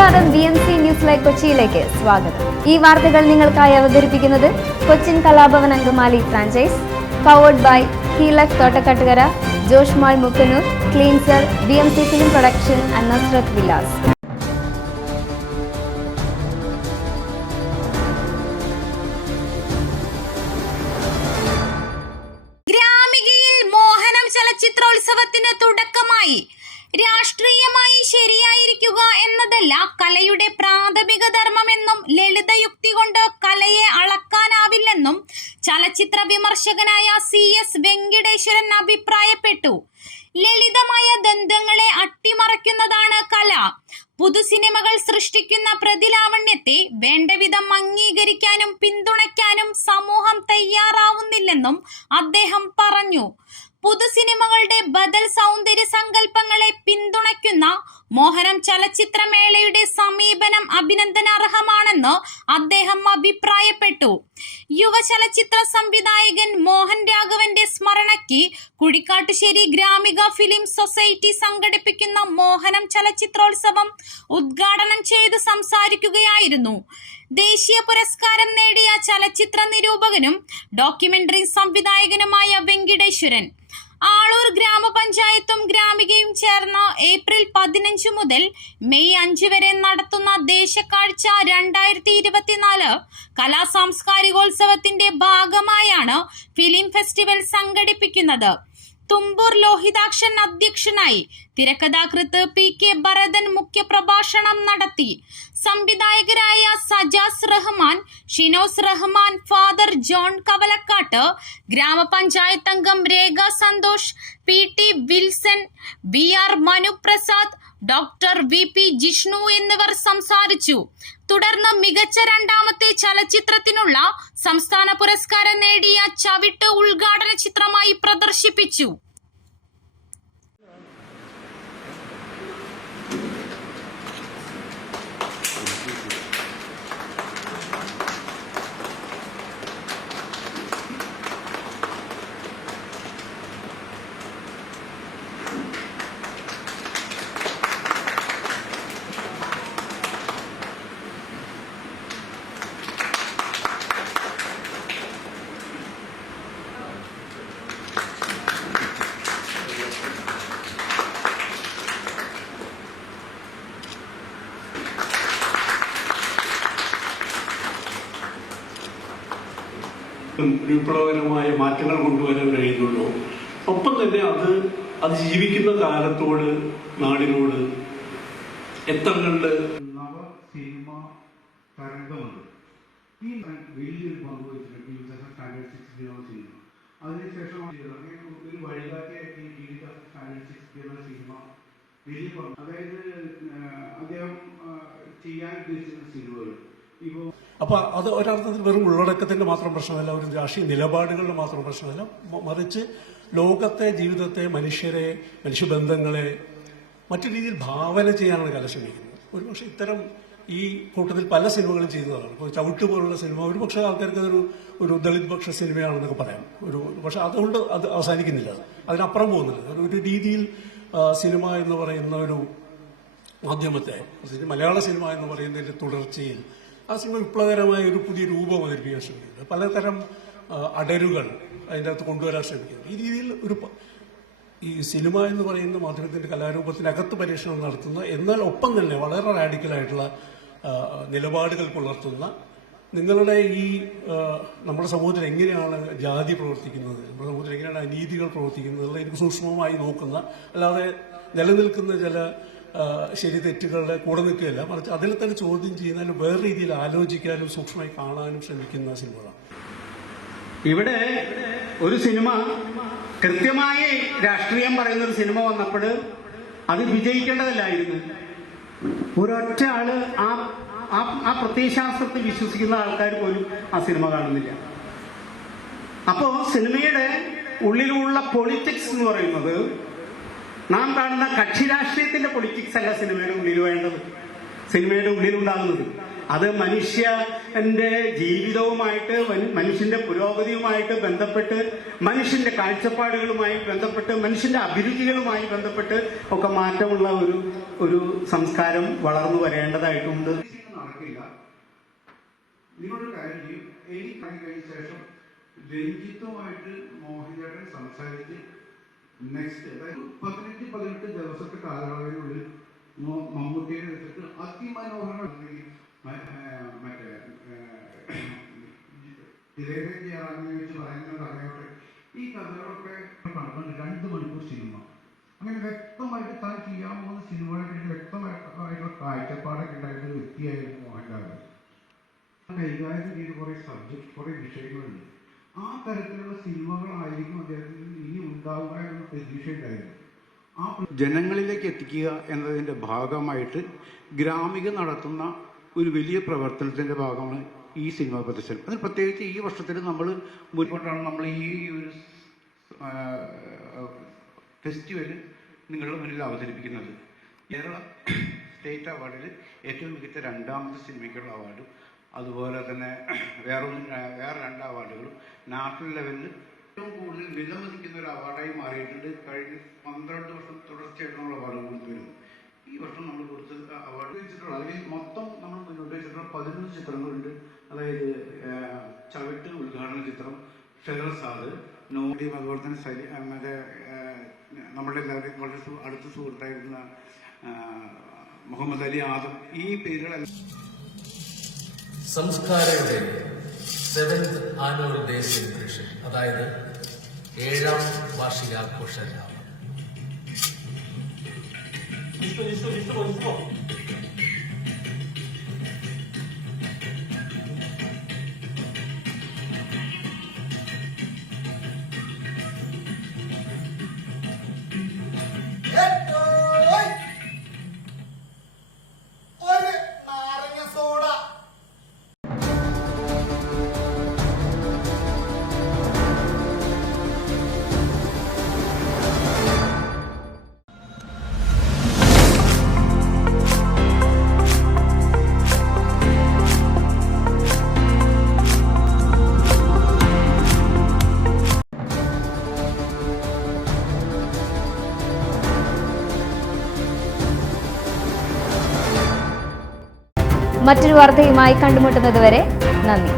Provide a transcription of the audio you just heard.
നമസ്കാരം, BMC news live കൊച്ചിയിലേക്ക് സ്വാഗതം. ഈ വാർത്തകൾ നിങ്ങൾക്കായി അവതരിപ്പിക്കുന്നത് Cochin Kalabhavan Angamaly franchise, powered by ഹീലക് Thottakkattukara, Josh mall Mookkannoor, cleanser, BMC film production and Nasrath Vilas. ഗ്രാമികയിൽ മോഹനം ചലച്ചിത്രോത്സവത്തിന് തുടക്കമായി. രാഷ്ട്രീയമായി ശരിയായിരിക്കുക എന്നതല്ല കലയുടെ പ്രാഥമിക ധർമ്മമെന്നും ലളിതയുക്തി കൊണ്ട് കലയെ അളക്കാനാവില്ലെന്നും ചലച്ചിത്ര വിമർശകനായ CS വെങ്കിടേശ്വരൻ അഭിപ്രായപ്പെട്ടു. ലളിതമായ ദന്തങ്ങളെ അട്ടിമറിക്കുന്നതാണ് കല. പുതുസിനിമകൾ സൃഷ്ടിക്കുന്ന പ്രതിലാവണ്യത്തെ വേണ്ടവിധം അംഗീകരിക്കാനും പിന്തുണയ്ക്കാനും സമൂഹം തയ്യാറാവുന്നില്ലെന്നും അദ്ദേഹം പറഞ്ഞു. പുതുസിനിമകളുടെ ബദൽ സൗന്ദര്യ സങ്കല്പങ്ങളെ പിന്തുണയ്ക്കുന്ന മോഹനം ചലച്ചിത്രമേളയുടെ സമീപനം അഭിനന്ദനാർഹമാണെന്ന് അദ്ദേഹം അഭിപ്രായപ്പെട്ടു. യുവചലച്ചിത്ര സംവിധായകൻ മോഹൻ രാഘവന്റെ സ്മരണയ്ക്ക് കുഴിക്കാട്ടുശ്ശേരി ഗ്രാമിക ഫിലിം സൊസൈറ്റി സംഘടിപ്പിക്കുന്ന മോഹനം ചലച്ചിത്രോത്സവം ഉദ്ഘാടനം ചെയ്ത് സംസാരിക്കുകയായിരുന്നു. ദേശീയ പുരസ്കാരം നേടിയ ചലച്ചിത്ര നിരൂപകനും ഡോക്യുമെന്ററി സംവിധായകനുമായ വെങ്കിടേശ്വരൻ ആളൂർ ഗ്രാമപഞ്ചായത്തും ഗ്രാമികയും ചേർന്ന് ഏപ്രിൽ 15 മുതൽ മെയ് 5 വരെ നടത്തുന്ന ദേശക്കാഴ്ച 2024 കലാ സാംസ്കാരികോത്സവത്തിന്റെ ഭാഗമായാണ് ഫിലിം ഫെസ്റ്റിവൽ സംഘടിപ്പിക്കുന്നത്. തുമ്പൂർ ലോഹിതാക്ഷൻ അധ്യക്ഷനായി. തിരക്കഥാകൃത്ത് PK ഭരതൻ മുഖ്യപ്രഭാഷണം നടത്തി. സംവിധായകരായ സജാസ് റഹ്മാൻ, ഷിനോസ് റഹ്മാൻ, ഫാദർ ജോൺ കവലക്കാട്ട്, ഗ്രാമപഞ്ചായത്ത് അംഗം Rekha Santhosh, PT Wilson, BR Manuprasad, doctor VP Jishnu എന്നിവർ സംസാരിച്ചു. തുടർന്ന് മികച്ച രണ്ടാമത്തെ ചലച്ചിത്രത്തിനുള്ള സംസ്ഥാന പുരസ്കാരം നേടിയ ചവിട്ട് ഉദ്ഘാടന ചിത്രമായി പ്രദർശിപ്പിച്ചു. വിപ്ലവകരമായ മാറ്റങ്ങൾ കൊണ്ടുവരാൻ കഴിയുന്നുള്ളൂ. ഒപ്പം തന്നെ അത് ജീവിക്കുന്ന കാലത്തോട്, നാടിനോട് എത്ര കണ്ട് നവ സിനിമ തരംഗമുണ്ട്. ഈ വലിയൊരു പങ്ക് വെച്ചിട്ടുണ്ട് സ്റ്റാൻഡേർഡ് 6 എന്ന സിനിമ. അതിനുശേഷം ഒരു വഴികാട്ടിയായിട്ട് ഈ സ്റ്റാൻഡേർഡ് 6 എന്ന സിനിമ വലിയ പങ്ക്, അതായത് അദ്ദേഹം ചെയ്യാൻ ഉദ്ദേശിക്കുന്ന സിനിമകൾ ഇപ്പോൾ അപ്പൊ അത് ഒരർത്ഥത്തിൽ വെറും ഉള്ളടക്കത്തിന്റെ മാത്രം പ്രശ്നമല്ല, ഒരു രാഷ്ട്രീയ നിലപാടുകളുടെ മാത്രം പ്രശ്നമല്ല, മറിച്ച് ലോകത്തെ, ജീവിതത്തെ, മനുഷ്യരെ, മനുഷ്യബന്ധങ്ങളെ മറ്റു രീതിയിൽ ഭാവന ചെയ്യാനാണ് കല ശ്രമിക്കുന്നത്. ഒരുപക്ഷെ ഇത്തരം ഈ കൂട്ടത്തിൽ പല സിനിമകളും ചെയ്യുന്നതാണ്. ഇപ്പോൾ ചവിട്ട് പോലുള്ള സിനിമ ഒരുപക്ഷെ ആൾക്കാർക്ക് ഒരു ദളിത് പക്ഷ സിനിമയാണെന്നൊക്കെ പറയാം. പക്ഷെ അതുകൊണ്ട് അത് അവസാനിക്കുന്നില്ല, അതിനപ്പുറം പോകുന്നില്ല. ഒരു രീതിയിൽ സിനിമ എന്ന് പറയുന്ന ഒരു മാധ്യമത്തെ, മലയാള സിനിമ എന്ന് പറയുന്നതിന്റെ തുടർച്ചയിൽ ആ സിനിമ വിപ്ലവകരമായ ഒരു പുതിയ രൂപം അവതരിപ്പിക്കാൻ ശ്രമിക്കുന്നത്, പലതരം അടരുകൾ അതിൻ്റെ അകത്ത് കൊണ്ടുവരാൻ ശ്രമിക്കുന്നത്. ഈ രീതിയിൽ ഈ സിനിമ എന്ന് പറയുന്ന മാധ്യമത്തിന്റെ കലാരൂപത്തിനകത്ത് പരീക്ഷണം നടത്തുന്ന, എന്നാൽ ഒപ്പം തന്നെ വളരെ റാഡിക്കലായിട്ടുള്ള നിലപാടുകൾ പുലർത്തുന്ന, നിങ്ങളുടെ ഈ നമ്മുടെ സമൂഹത്തിൽ എങ്ങനെയാണ് ജാതി പ്രവർത്തിക്കുന്നത്, നമ്മുടെ സമൂഹത്തിൽ എങ്ങനെയാണ് അനീതികൾ പ്രവർത്തിക്കുന്നത് എന്നുള്ളത് എനിക്ക് സൂക്ഷ്മമായി നോക്കുന്ന, അല്ലാതെ നിലനിൽക്കുന്ന ചില ശരി തെറ്റുകളുടെ കൂടെ നിൽക്കുകയല്ല, മറിച്ച് അതിൽ തന്നെ ചോദ്യം ചെയ്യുന്നതിന് വേറെ രീതിയിൽ ആലോചിക്കാനും സൂക്ഷ്മമായി കാണാനും ശ്രമിക്കുന്ന സിനിമകളാണ്. ഇവിടെ ഒരു സിനിമ കൃത്യമായി രാഷ്ട്രീയം പറയുന്ന ഒരു സിനിമ വന്നപ്പോൾ അത് വിജയിക്കേണ്ടതല്ലായിരുന്നു. ഒരൊറ്റ ആള് ആ പ്രത്യയശാസ്ത്രത്തിൽ വിശ്വസിക്കുന്ന ആൾക്കാർ പോലും ആ സിനിമ കാണുന്നില്ല. അപ്പോ സിനിമയുടെ ഉള്ളിലുള്ള പൊളിറ്റിക്സ് എന്ന് പറയുന്നത്, നാം കാണുന്ന കക്ഷി രാഷ്ട്രീയത്തിന്റെ പൊളിറ്റിക്സ് അല്ല സിനിമയുടെ ഉള്ളിൽ വേണ്ടത്, സിനിമയുടെ ഉള്ളിലുണ്ടാകുന്നത്. അത് മനുഷ്യന്റെ ജീവിതവുമായിട്ട്, മനുഷ്യന്റെ പുരോഗതിയുമായിട്ട് ബന്ധപ്പെട്ട്, മനുഷ്യന്റെ കാഴ്ചപ്പാടുകളുമായി ബന്ധപ്പെട്ട്, മനുഷ്യന്റെ അഭിരുചികളുമായി ബന്ധപ്പെട്ട് ഒക്കെ മാറ്റമുള്ള ഒരു സംസ്കാരം വളർന്നു വരേണ്ടതായിട്ടുണ്ട്. നടക്കില്ല. നിങ്ങളൊരു കാര്യം ചെയ്യും, എനിക്ക് കഴിഞ്ഞ ശേഷം രഞ്ജിത്തുമായിട്ട് മോഹൻചേട്ടൻ സംസാരിച്ച് നെക്സ്റ്റ് അതായത് 15-18 ദിവസത്തെ കാലയളവിനുള്ളിൽ മമ്മൂട്ടിയെ വെച്ചിട്ട് അതിമനോഹരമായി മറ്റേ തിരേനെ വെച്ച് പറയുന്ന കഥയൊക്കെ, ഈ കഥകളൊക്കെ നടക്കുന്നത് 2 മണിക്കൂർ സിനിമ. അങ്ങനെ വ്യക്തമായിട്ട് താൻ ചെയ്യാൻ പോകുന്ന സിനിമകളെ വ്യക്തമായിട്ടുള്ള കാഴ്ചപ്പാടൊക്കെ ഉണ്ടായിരുന്ന ഒരു വ്യക്തിയായിരുന്നു മോഹൻലാൽ. കൈകാര്യം ചെയ്ത് കുറെ സബ്ജക്ട്, കുറെ വിഷയങ്ങളുണ്ട്. ആ തരത്തിലുള്ള സിനിമകളായിരിക്കും അദ്ദേഹത്തിന് ഇനി ഉണ്ടാവുക എന്ന പ്രതീക്ഷയുണ്ടായിരുന്നു. ആ ജനങ്ങളിലേക്ക് എത്തിക്കുക എന്നതിൻ്റെ ഭാഗമായിട്ട് ഗ്രാമിക നടത്തുന്ന ഒരു വലിയ പ്രവർത്തനത്തിൻ്റെ ഭാഗമാണ് ഈ സിനിമാ പ്രദർശനം. അതിൽ പ്രത്യേകിച്ച് ഈ വർഷത്തിൽ നമ്മൾ മുൻകൊണ്ടാണ് നമ്മൾ ഈ ഒരു ഫെസ്റ്റിവൽ നിങ്ങളുടെ മുന്നിൽ അവതരിപ്പിക്കുന്നത്. കേരള സ്റ്റേറ്റ് അവാർഡിൽ ഏറ്റവും മികച്ച 2ാമത്തെ സിനിമയ്ക്കുള്ള അവാർഡും അതുപോലെ തന്നെ വേറെ 2 അവാർഡുകളും നാഷണൽ ലെവലിൽ ഏറ്റവും കൂടുതൽ വിലമതിക്കുന്ന ഒരു അവാർഡായി മാറിയിട്ടുണ്ട്. കഴിഞ്ഞ 12 വർഷം തുടർച്ചയായിട്ട് നമ്മൾ അവാർഡ് കൊടുത്തു വരുന്നു. ഈ വർഷം നമ്മൾ കൊടുത്ത അവാർഡ് വെച്ചിട്ടുള്ള അല്ലെങ്കിൽ മൊത്തം നമ്മൾ മുന്നോട്ട് വെച്ചിട്ടുള്ള 11 ചിത്രങ്ങളുണ്ട്. അതായത് ചവിട്ട് ഉദ്ഘാടന ചിത്രം, ഷെഹർസാദ്, നോഡിയും അതുപോലെ തന്നെ മറ്റേ നമ്മുടെ എല്ലാവരും വളരെ അടുത്ത സുഹൃത്തായിരുന്ന മുഹമ്മദ് അലി ആദം, ഈ പേരുകളെല്ലാം സംസ്കാരയുടെ 7th ആനുവൽ ഡേ സെലിബ്രേഷൻ, അതായത് 7ാം വാർഷികാഘോഷ രാമം. മറ്റൊരു വാർത്തയുമായി കണ്ടുമുട്ടുന്നതുവരെ നന്ദി.